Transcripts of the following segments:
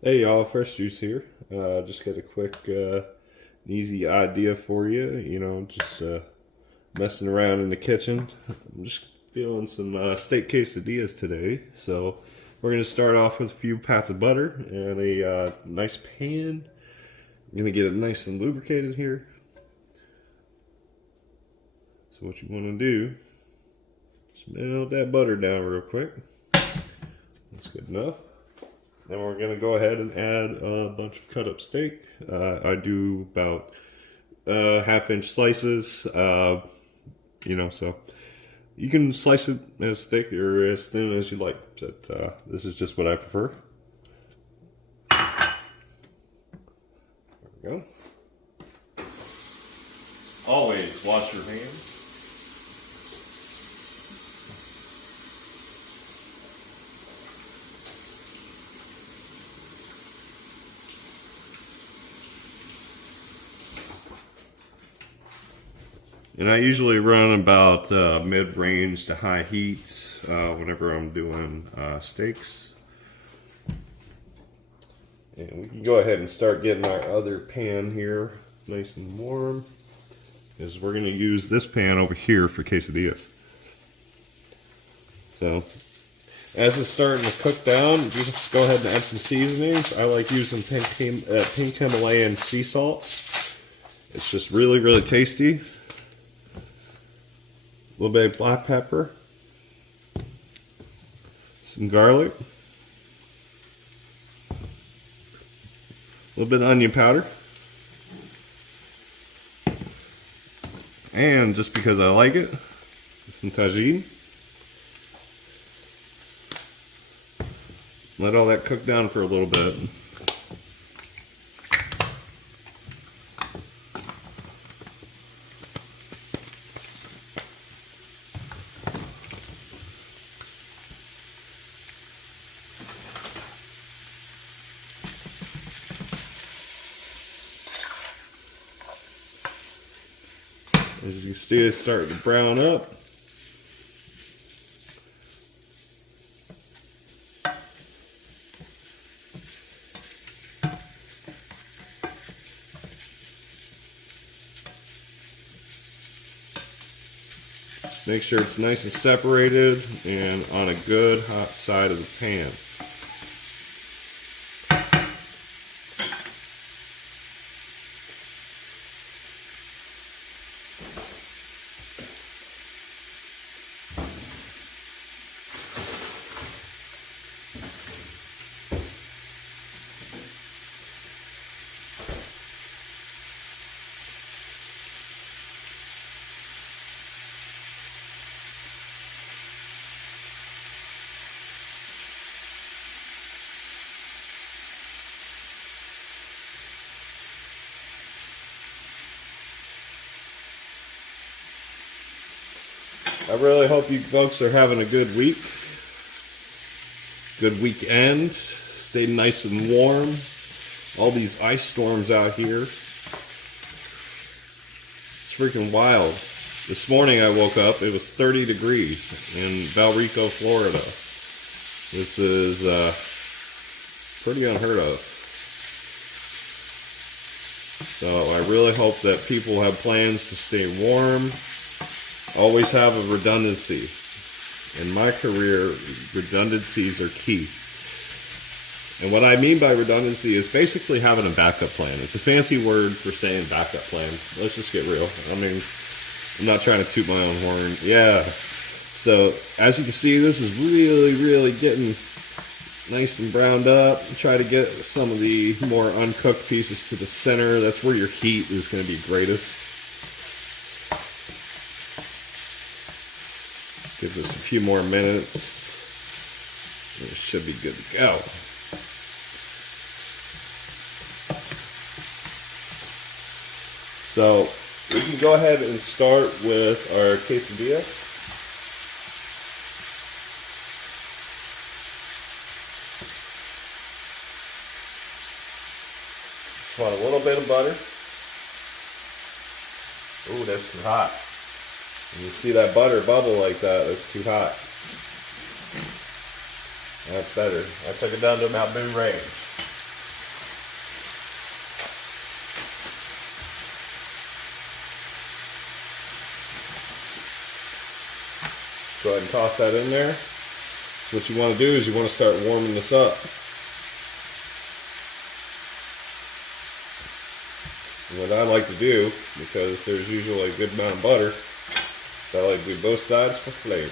Hey y'all, Fresh Juice here. Just got a quick, easy idea for you. Just messing around in the kitchen. I'm just feeling some steak quesadillas today. So we're gonna start off with a few pats of butter and a nice pan. I'm gonna get it nice and lubricated here. So what you want to do is melt that butter down real quick. That's good enough. Then we're going to go ahead and add a bunch of cut up steak. I do about half-inch slices, so you can slice it as thick or as thin as you like, but this is just what I prefer. There we go. Always wash your hands. And I usually run about mid-range to high heat whenever I'm doing steaks. And we can go ahead and start getting our other pan here nice and warm, because we're going to use this pan over here for quesadillas. So as it's starting to cook down, just go ahead and add some seasonings. I like using pink Himalayan sea salt. It's just really, really tasty. A little bit of black pepper, some garlic, a little bit of onion powder, and just because I like it, some tagine. Let all that cook down for a little bit. As you can see, it's starting to brown up. Make sure it's nice and separated and on a good hot side of the pan. I really hope you folks are having a good week, good weekend. Stay nice and warm. All these ice storms out here. It's freaking wild. This morning I woke up, it was 30 degrees in Valrico, Florida. This is pretty unheard of. So I really hope that people have plans to stay warm. Always have a redundancy. In my career, redundancies are key. And what I mean by redundancy is basically having a backup plan. It's a fancy word for saying backup plan. Let's just get real. I mean, I'm not trying to toot my own horn. Yeah. So as you can see, this is really, really getting nice and browned up. Try to get some of the more uncooked pieces to the center. That's where your heat is going to be greatest. Give this a few more minutes. It should be good to go. So we can go ahead and start with our quesadilla. Just want a little bit of butter. Ooh, that's too hot. When you see that butter bubble like that, that's too hot. That's better. I took it down to about boom range. go ahead and toss that in there. What you want to do is you want to start warming this up. And what I like to do, because there's usually a good amount of butter, so I like to do both sides for flavor.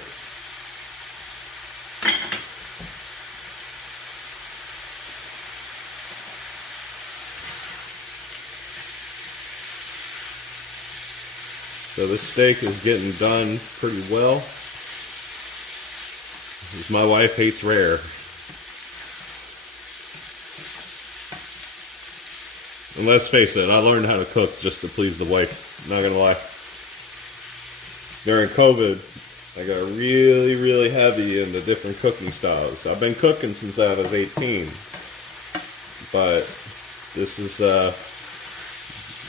So this steak is getting done pretty well. My wife hates rare. And let's face it, I learned how to cook just to please the wife. Not gonna lie. During COVID, I got really heavy into different cooking styles. I've been cooking since I was 18. But this is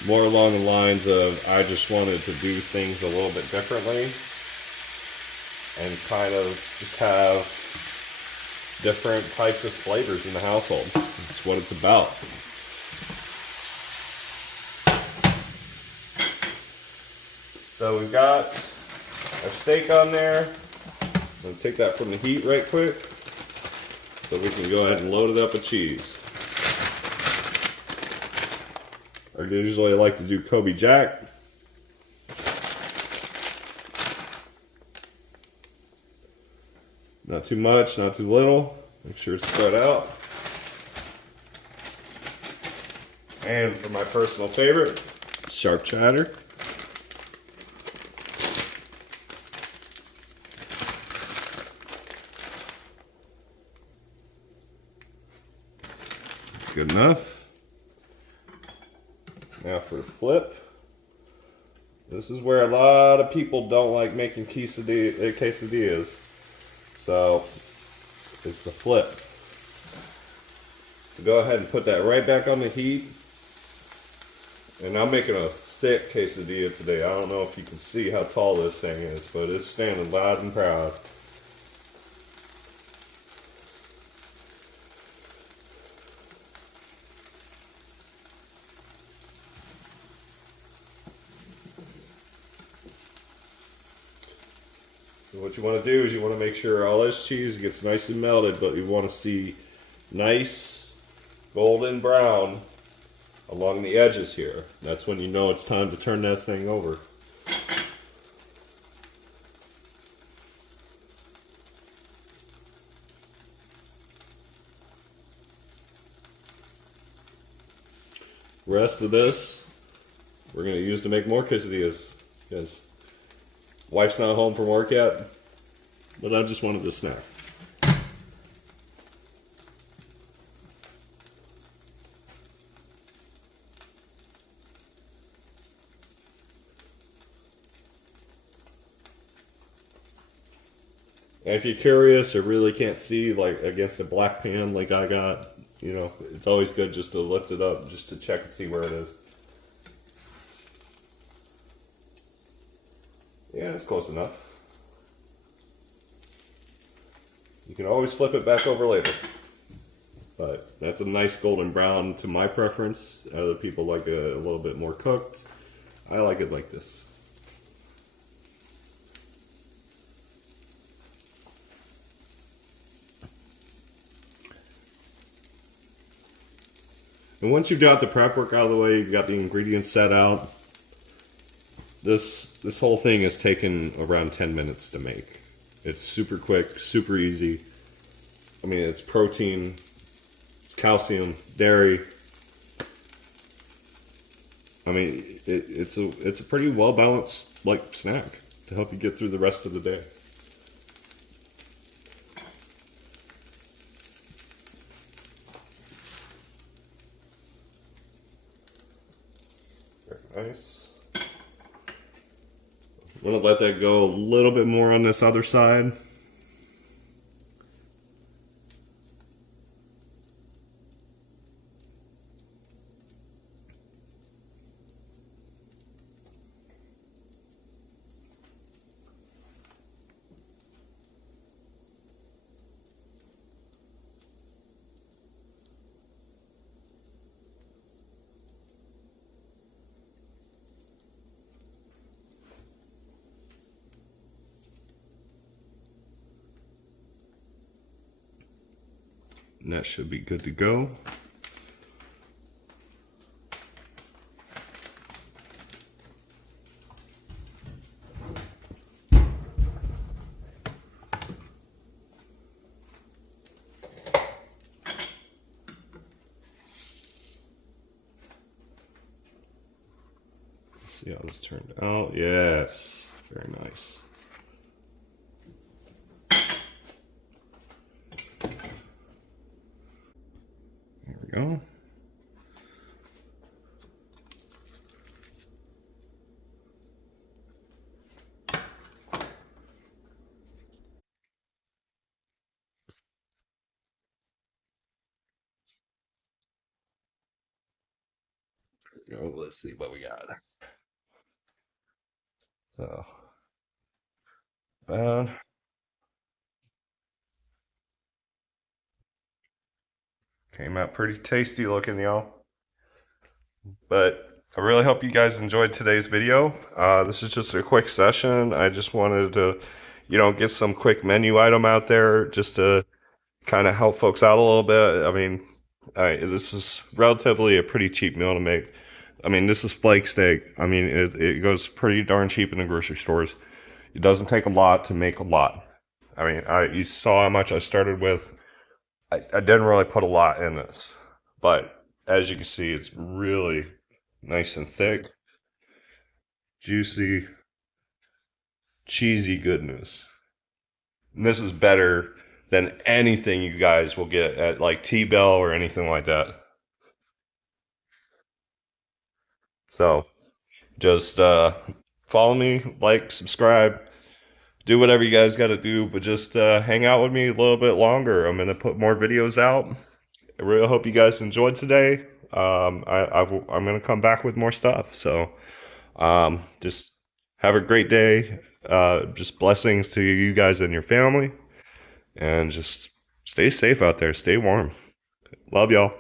more along the lines of I just wanted to do things a little bit differently and kind of just have different types of flavors in the household. That's what it's about. So we've got our steak on there. I'm going to take that from the heat right quick so we can go ahead and load it up with cheese. I usually like to do Kobe Jack. Not too much, not too little. Make sure it's spread out. And for my personal favorite, sharp cheddar. That's good enough. Now for the flip. This is where a lot of people don't like making quesadillas. So it's the flip. So go ahead and put that right back on the heat. And I'm making a thick quesadilla today. I don't know if you can see how tall this thing is, but it's standing loud and proud. So what you want to do is you want to make sure all this cheese gets nice and melted, but you want to see nice golden brown along the edges here. That's when you know it's time to turn that thing over. Rest of this we're going to use to make more quesadillas. Yes. Wife's not home from work yet, but I just wanted a snack. And if you're curious or really can't see, like against a black pan like I got, you know, it's always good just to lift it up just to check and see where it is. Yeah, it's close enough. You can always flip it back over later. But that's a nice golden brown to my preference. Other people like it a little bit more cooked. I like it like this. And once you've got the prep work out of the way, you've got the ingredients set out, this whole thing has taken around 10 minutes to make. It's super quick, super easy. I mean, it's protein, it's calcium, dairy. I mean, it's a pretty well balanced like snack to help you get through the rest of the day. Very nice. I'm going to let that go a little bit more on this other side. And that should be good to go. See how this turned out. Yes, very nice. There we go. Let's see what we got. So, came out pretty tasty looking, y'all. But I really hope you guys enjoyed today's video. This is just a quick session. I just wanted to, get some quick menu item out there just to kind of help folks out a little bit. I mean, this is relatively a pretty cheap meal to make. I mean, this is flake steak. I mean, it goes pretty darn cheap in the grocery stores. It doesn't take a lot to make a lot. I mean, you saw how much I started with. I didn't really put a lot in this, but as you can see, it's really nice and thick, juicy, cheesy goodness. And this is better than anything you guys will get at like T-Bell or anything like that. So just follow me, like, subscribe, do whatever you guys got to do, but just hang out with me a little bit longer. I'm going to put more videos out. I really hope you guys enjoyed today. I'm going to come back with more stuff. So just have a great day. Just blessings to you guys and your family. And just stay safe out there. Stay warm. Love y'all.